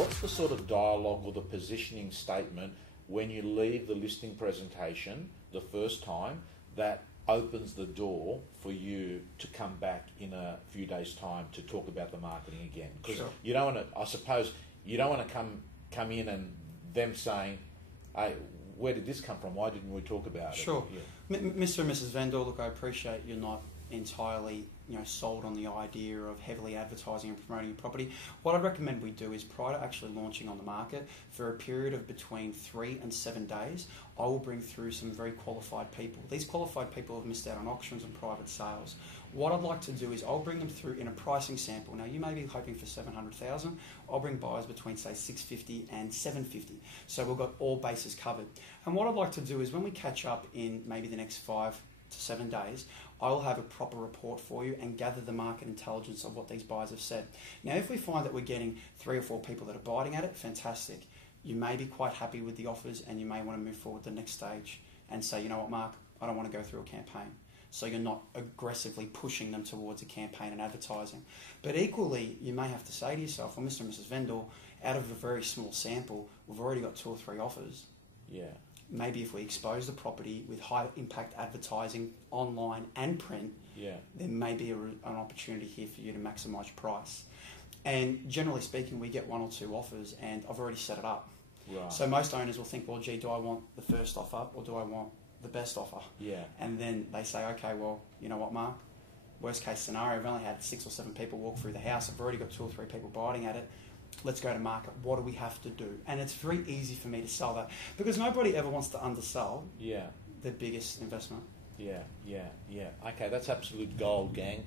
what's the sort of dialogue or the positioning statement when you leave the listing presentation the first time that opens the door for you to come back in a few days' time to talk about the marketing again? Because Sure. you don't want to, I suppose, you don't want to come in and them saying, hey, where did this come from? Why didn't we talk about it? Sure. Yeah. Mr. and Mrs. Vendor, look, I appreciate you're not entirely sold on the idea of heavily advertising and promoting your property. What I'd recommend we do is, prior to actually launching on the market, for a period of between 3 and 7 days, I will bring through some very qualified people. These qualified people have missed out on auctions and private sales. What I'd like to do is I'll bring them through in a pricing sample. Now, you may be hoping for 700,000. I'll bring buyers between, say, 650 and 750. So we've got all bases covered. And what I'd like to do is, when we catch up in maybe the next 5 to 7 days, I will have a proper report for you and gather the market intelligence of what these buyers have said. Now, if we find that we're getting 3 or 4 people that are biting at it, fantastic. You may be quite happy with the offers and you may want to move forward to the next stage and say, you know what, Mark, I don't want to go through a campaign. So you're not aggressively pushing them towards a campaign and advertising. But equally, you may have to say to yourself, well, Mr. and Mrs. Vendor, out of a very small sample, we've already got 2 or 3 offers. Yeah. Maybe if we expose the property with high impact advertising online and print, there may be an opportunity here for you to maximise your price. And generally speaking, we get 1 or 2 offers and I've already set it up. Right. So most owners will think, well, gee, do I want the first offer or do I want the best offer? Yeah. And then they say, okay, well, you know what, Mark? Worst case scenario, I've only had 6 or 7 people walk through the house. I've already got 2 or 3 people biting at it. Let's go to market. What do we have to do? And it's very easy for me to sell that because nobody ever wants to undersell their biggest investment. Yeah. Okay, that's absolute gold, gang.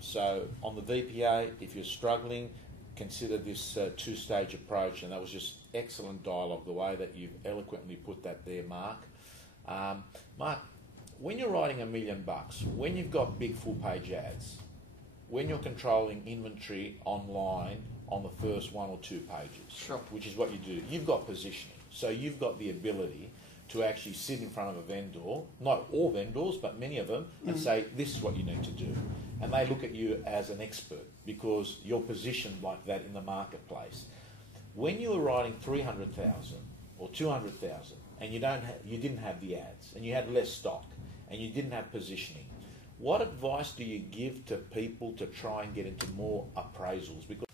So on the VPA, if you're struggling, consider this 2-stage approach, and that was just excellent dialogue, the way that you've eloquently put that there, Mark. Mark, when you're writing $1 million, when you've got big full-page ads, when you're controlling inventory online on the first 1 or 2 pages, which is what you do, you've got positioning. So you've got the ability to actually sit in front of a vendor, not all vendors, but many of them, and say, this is what you need to do. And they look at you as an expert because you're positioned like that in the marketplace. When you were writing 300,000 or 200,000 and you didn't have the ads and you had less stock and you didn't have positioning, what advice do you give to people to try and get into more appraisals? Because